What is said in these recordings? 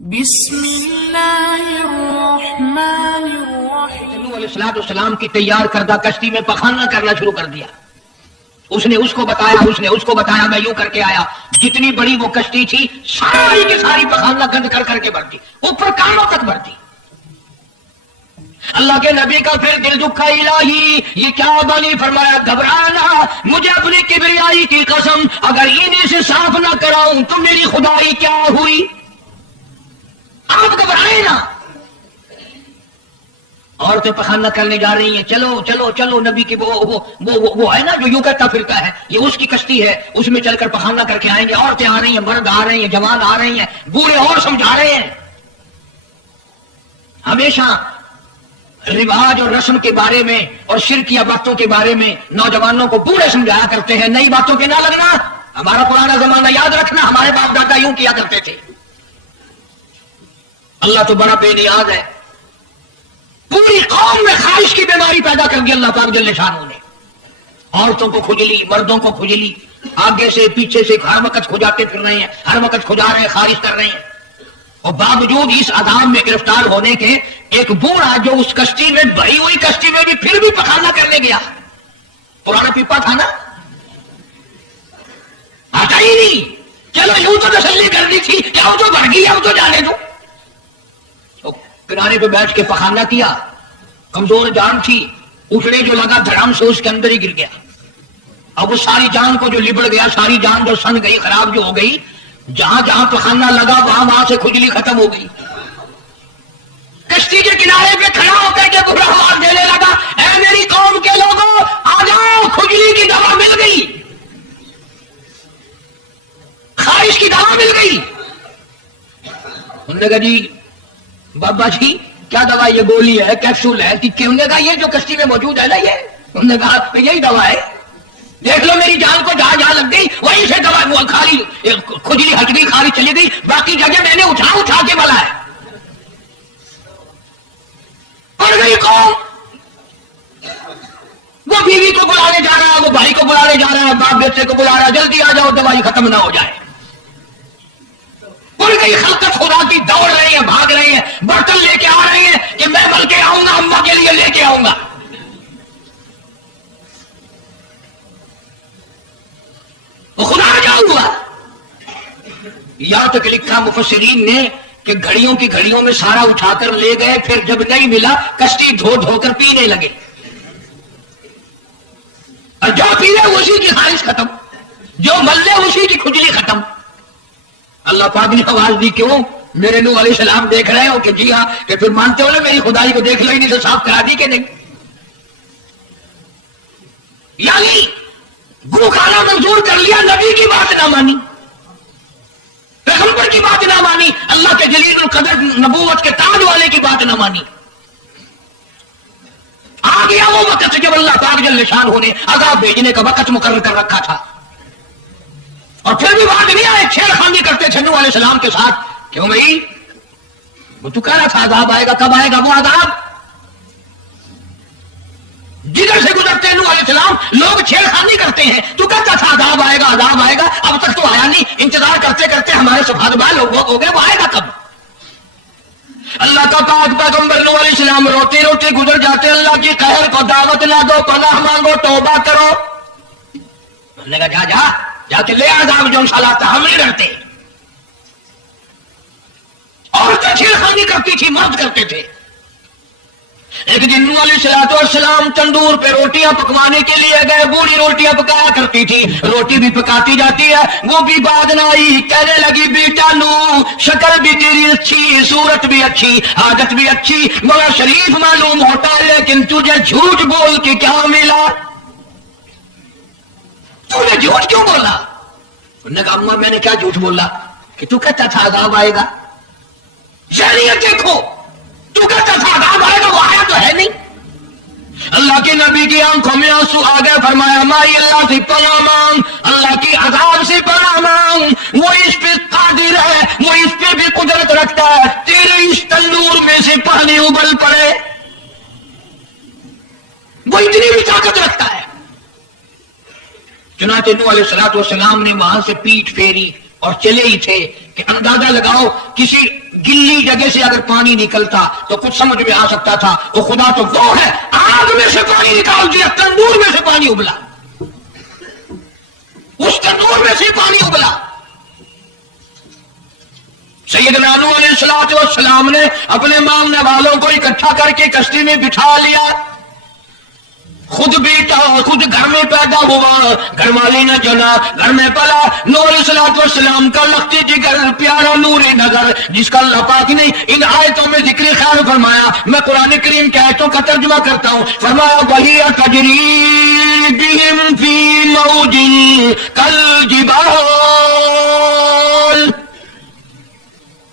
بسم اللہ الرحمن الرحیم۔ نوح علیہ السلام کی تیار کردہ کشتی میں پخانا کرنا شروع کر دیا۔ اس نے اس کو بتایا میں یوں کر کے آیا۔ جتنی بڑی وہ کشتی تھی ساری کی ساری پخانا گند کر کر کے بھرتی، اوپر کانوں تک بھرتی۔ اللہ کے نبی کا پھر دل دکھا، الہی یہ کیا بنی؟ فرمایا گھبرانا، مجھے اپنی کبریائی کی قسم اگر انہیں سے صاف نہ کراؤں تو میری خدائی کیا ہوئی؟ آپ گھبرائیں نا۔ عورتیں پخانا کرنے جا رہی ہیں، چلو چلو چلو، نبی کی وہ ہے نا جو یوں کرتا پھرتا ہے، یہ اس کی کشتی ہے، اس میں چل کر پخانا کر کے آئیں گے۔ عورتیں آ رہی ہیں، مرد آ رہے ہیں، جوان آ رہے ہیں، بوڑھے اور سمجھا رہے ہیں۔ ہمیشہ رواج اور رسم کے بارے میں اور شرکیہ باتوں کے بارے میں نوجوانوں کو بوڑھے سمجھایا کرتے ہیں، نئی باتوں کے نہ لگنا۔ ہمارا پرانا زمانہ یاد رکھنا، ہمارے باپ دادا یوں کیا کرتے تھے۔ اللہ تو بڑا بے نیاز ہے، پوری قوم میں خواہش کی بیماری پیدا کر دی اللہ پاک جل شانہ نے۔ عورتوں کو کھجلی، مردوں کو کھجلی، آگے سے پیچھے سے ہر وقت کھجاتے پھر رہے ہیں، ہر وقت کھجا رہے ہیں، خارج کر رہے ہیں۔ اور باوجود اس عذاب میں گرفتار ہونے کے ایک بوڑھا جو اس کشتی میں بھری ہوئی کشتی میں بھی پھر بھی پخانا کرنے گیا، پرانا پیپا تھا نا، آتا ہی نہیں۔ چلو یوں تو تسلی کرنی تھی کہ اب تو بھر گئی، اب تو جانے دو۔ کنارے پہ بیٹھ کے پخانا کیا، کمزور جان تھی، اٹھنے جو لگا دھڑام سے اس کے اندر ہی گر گیا۔ اب وہ ساری جان کو جو لبڑ گیا، ساری جان جو سن گئی، خراب جو ہو گئی، جہاں جہاں پخانا لگا وہاں سے کھجلی ختم ہو گئی۔ کشتی کے کنارے پہ کھڑا ہو کر کے برا آواز دینے لگا، اے میری قوم کے لوگوں آ جاؤ، کھجلی کی دوا مل گئی، خواہش کی دوا مل گئی۔ انہوں نے کہا جی بابا جی کیا دوا؟ یہ گولی ہے، کیپسول ہے؟ انہوں نے کہا یہ جو کشتی میں موجود ہے نا یہ، انہوں نے کہا یہی دوا ہے، دیکھ لو میری جان کو جہاں جہاں لگ گئی وہیں سے دوا کھالی، کھجلی ہٹ گئی، خارج چلی گئی، باقی جگہ میں نے اٹھا کے ملا ہے۔ پڑ گئی قوم، وہ بیوی کو بلانے جا رہا ہے، وہ بھائی کو بلانے جا رہا ہے، باپ بیٹے کو بلا رہا ہے، جلدی آ جاؤ دوائی ختم نہ ہو جائے۔ پڑ گئی خلقت خدا کی، دوڑ رہی ہیں، بھاگ رہی ہیں، برتن لے کے آ رہی ہیں کہ میں بل کے آؤں گا، اماں کے لیے لے کے آؤں گا۔ وہ خدا جاؤ ہوا۔ یہاں تک لکھا مفسرین نے کہ گھڑیوں کی گھڑیوں میں سارا اٹھا کر لے گئے، پھر جب نہیں ملا کشتی دھو دھو کر پینے لگے، اور جو پینے اسی کی خواہش ختم، جو ملے اسی کی کھجلی ختم۔ اللہ پاک نے آواز دی، کیوں میرے نوح علیہ السلام دیکھ رہے ہو؟ کہ جی ہاں، کہ پھر مانتے ہو نا میری خدائی کو، دیکھ لو ہی نہیں تو صاف کرا دی کہ نہیں؟ یعنی گو کھانا منظور کر لیا، نبی کی بات نہ مانی، پیغمبر کی بات نہ مانی، اللہ کے جلیل القدر نبوت کے تاج والے کی بات نہ مانی۔ آ گیا وہ وقت جب اللہ پاک جل شانہ نے عذاب بھیجنے کا وقت مقرر کر رکھا تھا، اور پھر بھی بات نہیں آئے، چھیڑ خانی کرتے تھے نوح علیہ السلام کے ساتھ۔ کیوں بھائی؟ وہ تو کہہ رہا تھا عذاب آئے گا، کب آئے گا وہ عذاب؟ جدھر سے گزرتے ہیں نوح علیہ السلام لوگ چھیڑ خانی کرتے ہیں، تو کہتا تھا عذاب آئے گا، عذاب آئے گا، اب تک تو آیا نہیں، انتظار کرتے کرتے ہمارے صفحات بال ہو گئے، وہ آئے گا کب؟ اللہ کا پاک پیغمبر نوح علیہ السلام روتے روتے گزر جاتے، اللہ کی قہر کو دعوت نہ دو، پناہ مانگو، توبہ کرو۔ ہم نے کہا جا کے لے عذاب جو انشاءاللہ ہم نہیں ڈرتے۔ عورتیں چھیڑ خانی کرتی تھی، مرد کرتے تھے۔ ایک دن نوح علیہ السلام تندور پہ روٹیاں پکوانے کے لیے گئے، بوڑھی روٹیاں پکایا کرتی تھی، روٹی بھی پکاتی جاتی ہے، وہ بھی بات نہ آئی، کہنے لگی بیٹا نوح شکل بھی تیری اچھی، صورت بھی اچھی، عادت بھی اچھی، بڑا شریف معلوم ہوتا ہے، لیکن تجھے جھوٹ بول کے کیا ملا؟ تو نے جھوٹ کیوں بولا؟ انہوں نے کہا اماں میں نے کیا جھوٹ بولا؟ کہ تو کہتا تھا عذاب آئے گا۔ شریعت دیکھو، تو کہتا تھا عذاب آئے گا، وہ آیا تو ہے نہیں۔ اللہ کے نبی کی آنکھوں میں آنسو آ گئے، فرمایا ہماری اللہ سے پناہ مانگ، اللہ کی عذاب سے پناہ مانگ، وہ اس پہ قادر ہے، وہ اس پہ بھی قدرت رکھتا ہے، تیرے اس تندور میں سے پانی ابل پڑے، وہ اتنی بھی طاقت رکھتا ہے۔ چنانچہ نوح علیہ السلام نے وہاں سے پیٹ پھیری اور چلے ہی تھے کہ اندازہ لگاؤ کسی گلی جگہ سے اگر پانی نکلتا تو کچھ سمجھ میں آ سکتا تھا وہ خدا تو وہ ہے آگ میں سے پانی نکال دیا، تندور میں سے پانی ابلا، اس تندور میں سے پانی ابلا۔ سیدنا نوح علیہ السلام نے اپنے ماننے والوں کو اکٹھا کر کے کشتی میں بٹھا لیا، خود بیٹا خود گھر میں پیدا ہوا، گھر والی نے جنا، گھر میں پلا۔ نوح علیہ السلام کا لختی جگر پیارا نور نظر جس کا اللہ پاک نے ان آیتوں میں ذکر خیر فرمایا، میں قرآن کریم کی آیتوں کا ترجمہ کرتا ہوں۔ فرمایا وَهِيَ تَجْرِي بِهِمْ فِي مَوْجٍ كَالْجِبَالِ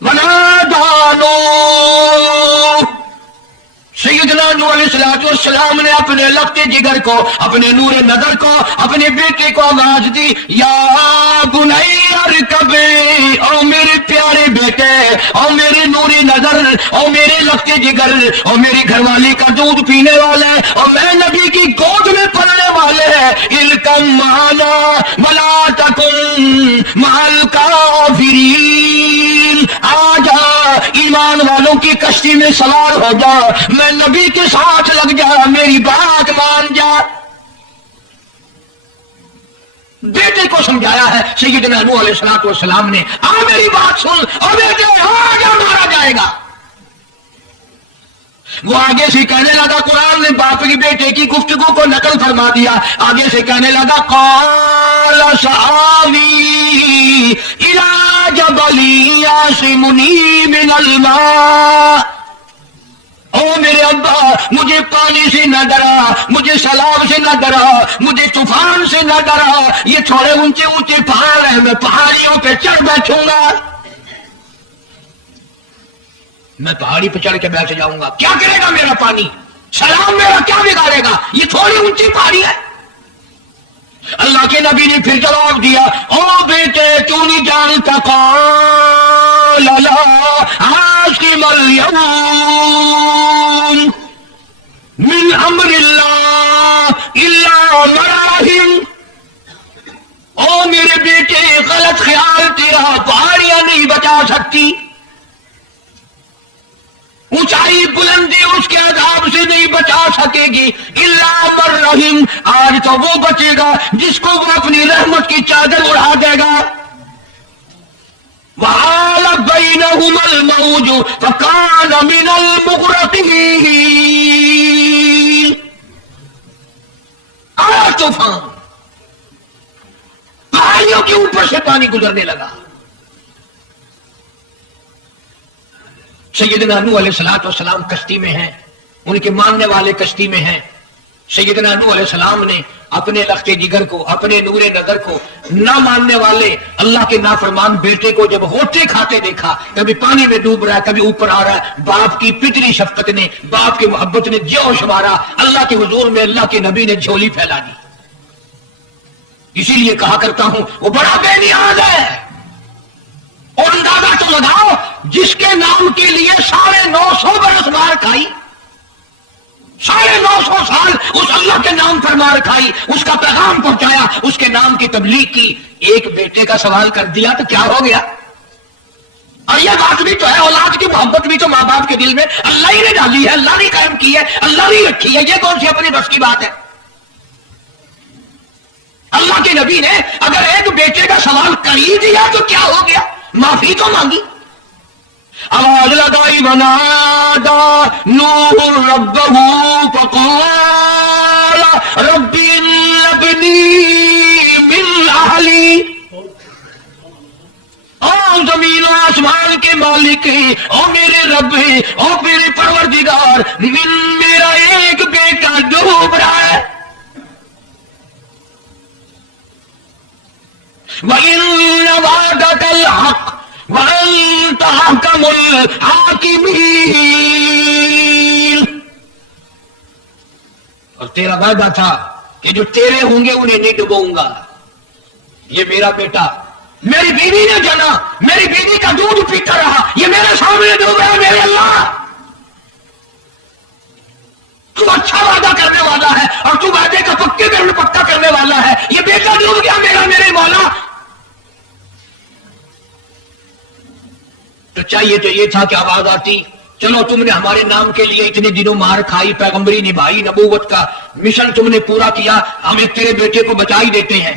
وَنَادَىٰ نُوحٌ، سیدنا نوح علیہ السلام نے اپنے لختے جگر کو، اپنے نور نظر کو، اپنے بیٹے کو آواز دی، یا بنی ارکب، او میرے پیارے بیٹے، او میرے نوری نظر، او میرے لختے جگر، او میری گھر والی کا دودھ پینے والے، اور میں نبی کی گود میں پلنے والے، ارکب معنا ولا تکن مع الکافرین، آ جا ایمان والوں کی کشتی میں سوار ہو جا، میں نبی کے ساتھ لگ جا، میری بات مان جا۔ بیٹے کو سمجھایا ہے سیدنا نوح علیہ السلام نے، آ میری بات سن، اور بیٹے آگے مارا جائے گا۔ وہ آگے سے کہنے لگا، قرآن نے باپ کی بیٹے کی گفتگو کو نقل فرما دیا، آگے سے کہنے لگا قال سآوی الی جبل یعصمنی من الماء، او میرے ابا مجھے پانی سے نہ ڈرا، مجھے سیلاب سے نہ ڈرا، مجھے طوفان سے نہ ڈرا، یہ تھوڑے اونچے اونچے پہاڑ ہیں، میں پہاڑیوں پہ چڑھ بیٹھوں گا، میں پہاڑی پہ چڑھ کے بیٹھ جاؤں گا، کیا کرے گا میرا پانی، سیلاب میرا کیا بگاڑے گا، یہ تھوڑی اونچی پہاڑی ہے۔ اللہ کے نبی نے پھر جواب دیا، او بیٹے تو نہیں جانتا، قال لا عاصم اليوم من امر اللہ الا من رحم، او میرے بیٹے غلط خیال تیرا، پہاڑیاں نہیں بچا سکتی، اونچائی بلندی اس کے عذاب سے نہیں بچا سکے گی، الا من رحم، آج تو وہ بچے گا جس کو وہ اپنی رحمت کی چادر اڑا دے گا۔ وحال بینہما الموج فکان من المغرقین، آیا طوفان، پہاڑیوں کے اوپر سے پانی گزرنے لگا۔ سیدنا نوح علیہ السلام کشتی میں ہیں، ان کے ماننے والے کشتی میں ہیں۔ سیدنا نوح علیہ السلام نے اپنے لختے جگر کو، اپنے نور نظر کو، نہ ماننے والے اللہ کے نافرمان بیٹے کو جب ہوتے کھاتے دیکھا، کبھی پانی میں ڈوب رہا ہے، کبھی اوپر آ رہا ہے، باپ کی پتری شفقت نے، باپ کی محبت نے جوش مارا، اللہ کے حضور میں اللہ کے نبی نے جھولی پھیلا دی۔ اسی لیے کہا کرتا ہوں وہ بڑا بے نیاز ہے، اور اندازہ تو لگاؤ جس کے نام کے لیے 950 برس مار کھائی، 950 سال اس اللہ کے نام پر مار کھائی، اس کا پیغام پہنچایا، اس کے نام کی تبلیغ کی، ایک بیٹے کا سوال کر دیا تو کیا ہو گیا؟ اور یہ بات بھی تو ہے، اولاد کی محبت بھی تو ماں باپ کے دل میں اللہ ہی نے ڈالی ہے، اللہ نے قائم کی ہے، اللہ نے رکھی ہے، یہ کون سی اپنی بس کی بات ہے؟ اللہ کے نبی نے اگر ایک بیٹے کا سوال کر ہی دیا تو کیا ہو گیا، معافی تو مانگی۔ آواز لگائی ونادى نوح ربه فقال رب ابنی من اہلی، او زمین و آسمان کے مالک، او میرے رب، او میرے پروردگار، میرا ایک بیٹا ڈوب رہا ہے، وَإِنَّ وَعْدَكَ الْحَقُّ وَأَنْتَ أَحْكَمُ الْحَاكِمِينَ، اور تیرا وعدہ تھا کہ جو تیرے ہوں گے انہیں نہیں ڈبوؤں گا۔ یہ میرا بیٹا، میری بیوی نے جنا، میری بیوی کا دودھ پیتا رہا، یہ میرے سامنے ڈوب رہا ہے، میرے اللہ تو اچھا وعدہ کرنے والا ہے، اور تو وعدے کا پکا کرنے والا ہے، یہ بیٹا ڈوب گیا میرا، میرے مولا۔ تو چاہیے تو یہ تھا کہ آواز آتی چلو تم نے ہمارے نام کے لیے اتنے دنوں مار کھائی، پیغمبری نبھائی، نبوت کا مشن تم نے پورا کیا، ہم ایک تیرے بیٹے کو بچا ہی دیتے ہیں۔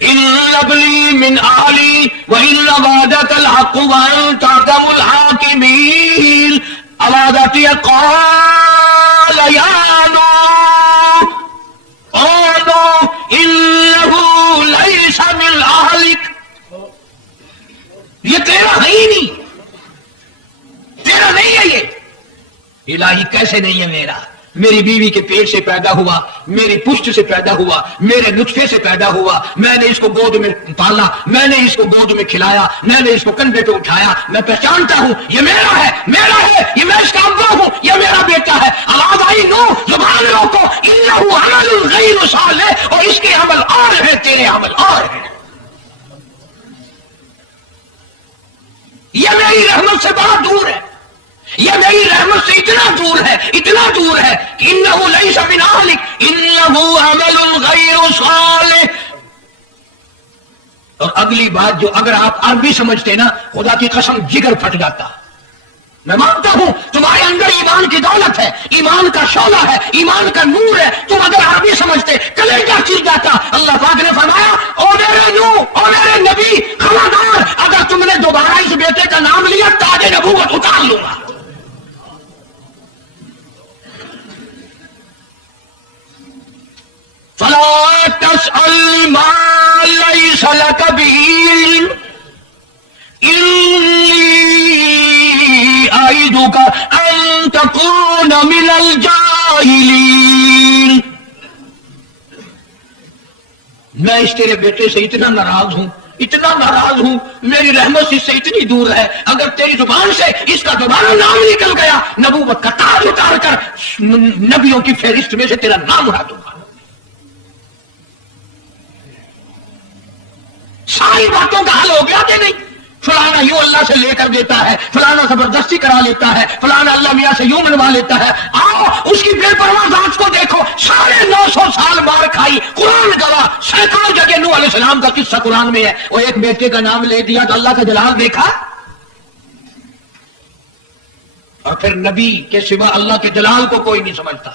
إِنَّ ابْنِي مِنْ أَهْلِي وَإِنَّ وَعْدَكَ الْحَقُّ وَأَنْتَ أَحْكَمُ الْحَاكِمِينَ۔ آواز آتی ہے قَالَ يَا نُوحُ إِنَّهُ لَيْسَ مِنْ أَهْلِكَ، یہ تیرا ہے ہی نہیں، تیرا نہیں ہے یہ۔ الہی کیسے نہیں ہے میرا؟ میری بیوی کے پیٹ سے پیدا ہوا، میری پشت سے پیدا ہوا، میرے نطفے سے پیدا ہوا، میں نے اس کو گود میں پالا، میں نے اس کو گود میں کھلایا، میں نے اس کو کندھے پہ اٹھایا، میں پہچانتا ہوں یہ میرا ہے، میرا ہے، یہ میں اس کا ابا ہوں، یہ میرا بیٹا ہے۔ آواز آئی نو زبان روکو، انہ عمل غیر صالح، اور اس کے عمل اور ہیں، تیرے عمل اور ہیں۔ یہ میری رحمت سے بڑا دور ہے، یہ میری رحمت سے اتنا دور ہے، اتنا دور ہے کہ انہ لیس من اہلک انہ عمل غیر صالح۔ اور اگلی بات جو اگر آپ عربی سمجھتے نا، خدا کی قسم جگر پھٹ جاتا۔ میں مانتا ہوں تمہارے اندر ایمان کی دولت ہے، ایمان کا شعلہ ہے، ایمان کا نور ہے، تم اگر عربی سمجھتے کلیجہ چل جاتا۔ اللہ پاک نے فرمایا او میرے نوح، او میرے نبی، خبردار اگر تم نے دوبارہ اس بیٹے کا نام لیا تاج نبوت اتار لوں گا۔ فلا تسأل ما ليس لك به علم إني أعظك أن تكون من الجاهلين۔ میں اس تیرے بیٹے سے اتنا ناراض ہوں، اتنا ناراض ہوں، میری رحمت اس سے اتنی دور ہے، اگر تیری زبان سے اس کا دوبارہ نام نکل گیا نبوت کا تاج اتار کر نبیوں کی فہرست میں سے تیرا نام ہٹا دوں گا۔ ساری باتوں کا حل ہو گیا کہ نہیں؟ فلانا یوں اللہ سے لے کر دیتا ہے، فلانا زبردستی کرا لیتا ہے، فلانا اللہ میاں سے یوں منوا لیتا ہے۔ آؤ اس کی بے پرواہ ذات کو دیکھو، 950 سال مار کھائی، قرآن گواہ، سینکڑوں جگہ نوح علیہ السلام کا قصہ قرآن میں ہے۔ وہ ایک بیٹے کا نام لے دیا تو اللہ کا جلال دیکھا، اور پھر نبی کے سوا اللہ کے جلال کو کوئی نہیں سمجھتا۔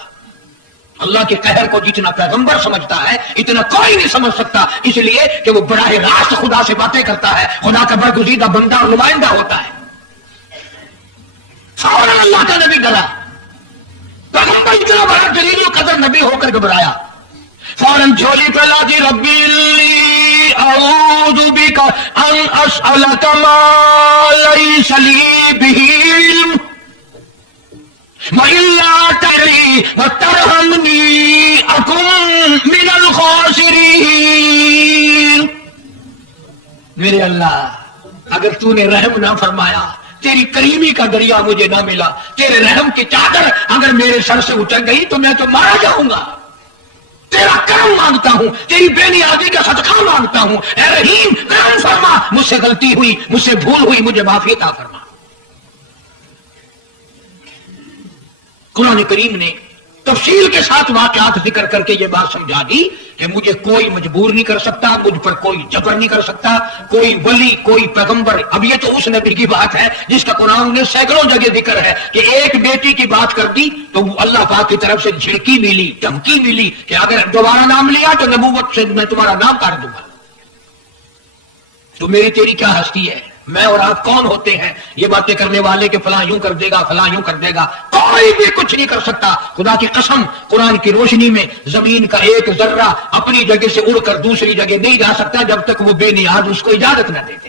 اللہ کے قہر کو جتنا پیغمبر سمجھتا ہے اتنا کوئی نہیں سمجھ سکتا، اس لیے کہ وہ براہ راست خدا سے باتیں کرتا ہے، خدا کا برگزیدہ بندہ اور نمائندہ ہوتا ہے۔ فوراً اللہ کا نبی ڈرا، پیغمبر اتنا بڑا جلیل القدر نبی ہو کر گھبرایا، فوراً جھولی پھیلا دی، ربی انی اعوذ بک ان اسألک ما لیس لی بہ علم وَإِلَّا تَرِي وَتَرْحَمْنِي أَكُن مِّنَ الْخَاسِرِينَ۔ میرے اللہ اگر تو نے رحم نہ فرمایا، تیری کریمی کا دریا مجھے نہ ملا، تیرے رحم کی چادر اگر میرے سر سے اتر گئی تو میں تو مارا جاؤں گا۔ تیرا کرم مانگتا ہوں، تیری بے نیازی کا صدقہ مانگتا ہوں، اے رحیم کرم فرما، مجھ سے غلطی ہوئی، مجھ سے بھول ہوئی، مجھے معافی عطا فرما۔ قرآن کریم نے تفصیل کے ساتھ واقعات ذکر کر کے یہ بات سمجھا دی کہ مجھے کوئی مجبور نہیں کر سکتا، مجھ پر کوئی جبر نہیں کر سکتا، کوئی ولی، کوئی پیغمبر۔ اب یہ تو اس نبی کی بات ہے جس کا قرآن نے سینکڑوں جگہ ذکر ہے کہ ایک بیٹی کی بات کر دی تو اللہ پاک کی طرف سے جھڑکی ملی، دھمکی ملی کہ اگر دوبارہ نام لیا تو نبوت سے میں تمہارا نام کاٹ دوں گا۔ تو میری تیری کیا ہستی ہے؟ میں اور آپ کون ہوتے ہیں یہ باتیں کرنے والے کہ فلاں یوں کر دے گا، فلاں یوں کر دے گا؟ کوئی بھی کچھ نہیں کر سکتا۔ خدا کی قسم قرآن کی روشنی میں زمین کا ایک ذرہ اپنی جگہ سے اڑ کر دوسری جگہ نہیں جا سکتا جب تک وہ بے نیاز اس کو اجازت نہ دیتے۔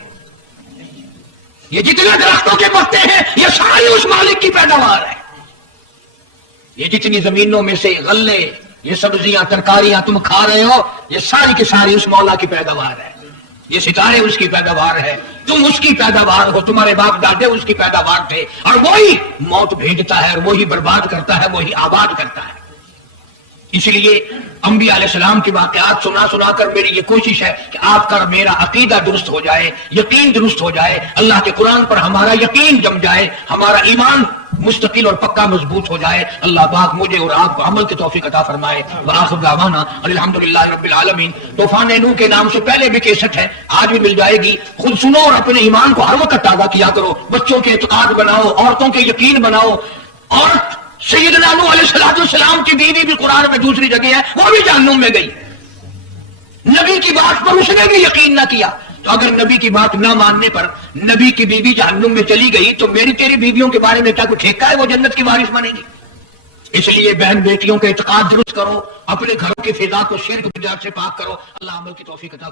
یہ جتنے درختوں کے پتے ہیں یہ ساری اس مالک کی پیداوار ہے۔ یہ جتنی زمینوں میں سے غلے، یہ سبزیاں، ترکاریاں تم کھا رہے ہو، یہ ساری کی ساری اس مولا کی پیداوار ہے۔ یہ ستارے اس کی پیداوار ہے، تم اس کی پیداوار ہو، تمہارے باپ دادے اس کی پیداوار تھے، اور وہی موت بھیجتا ہے اور وہی برباد کرتا ہے، وہی آباد کرتا ہے۔ اس لیے انبیاء علیہ السلام کی واقعات سنا سنا کر میری یہ کوشش ہے کہ آپ کا میرا عقیدہ درست ہو جائے، یقین درست ہو جائے، اللہ کے قرآن پر ہمارا یقین جم جائے، ہمارا ایمان مستقل اور پکا مضبوط ہو جائے. اللہ پاک مجھے اور آپ کو عمل کی توفیق عطا فرمائے. وآخر دعوانا الحمدللہ رب العالمین. طوفان نوح کے نام سے پہلے بھی کیسٹ ہے, آج بھی مل جائے گی. خود سنو اور اپنے ایمان کو ہر وقت تازہ کیا کرو. بچوں کے اعتقاد بناؤ, عورتوں کے یقین بناؤ. عورت سیدنا نوح علیہ السلام کی بیوی بھی قرآن میں دوسری جگہ ہے, وہ بھی جہنم میں گئی. نبی کی بات پر اس نے بھی یقین نہ کیا. تو اگر نبی کی بات نہ ماننے پر نبی کی بیوی جہنم میں چلی گئی تو میری تیری بیویوں کے بارے میں کیا کوئی ٹھیکہ ہے وہ جنت کی وارث بنے گی؟ اس لیے بہن بیٹیوں کا اعتقاد درست کرو, اپنے گھروں کی فضا کو شرک بدعت سے پاک کرو. اللہ عمل کی توفیق عطا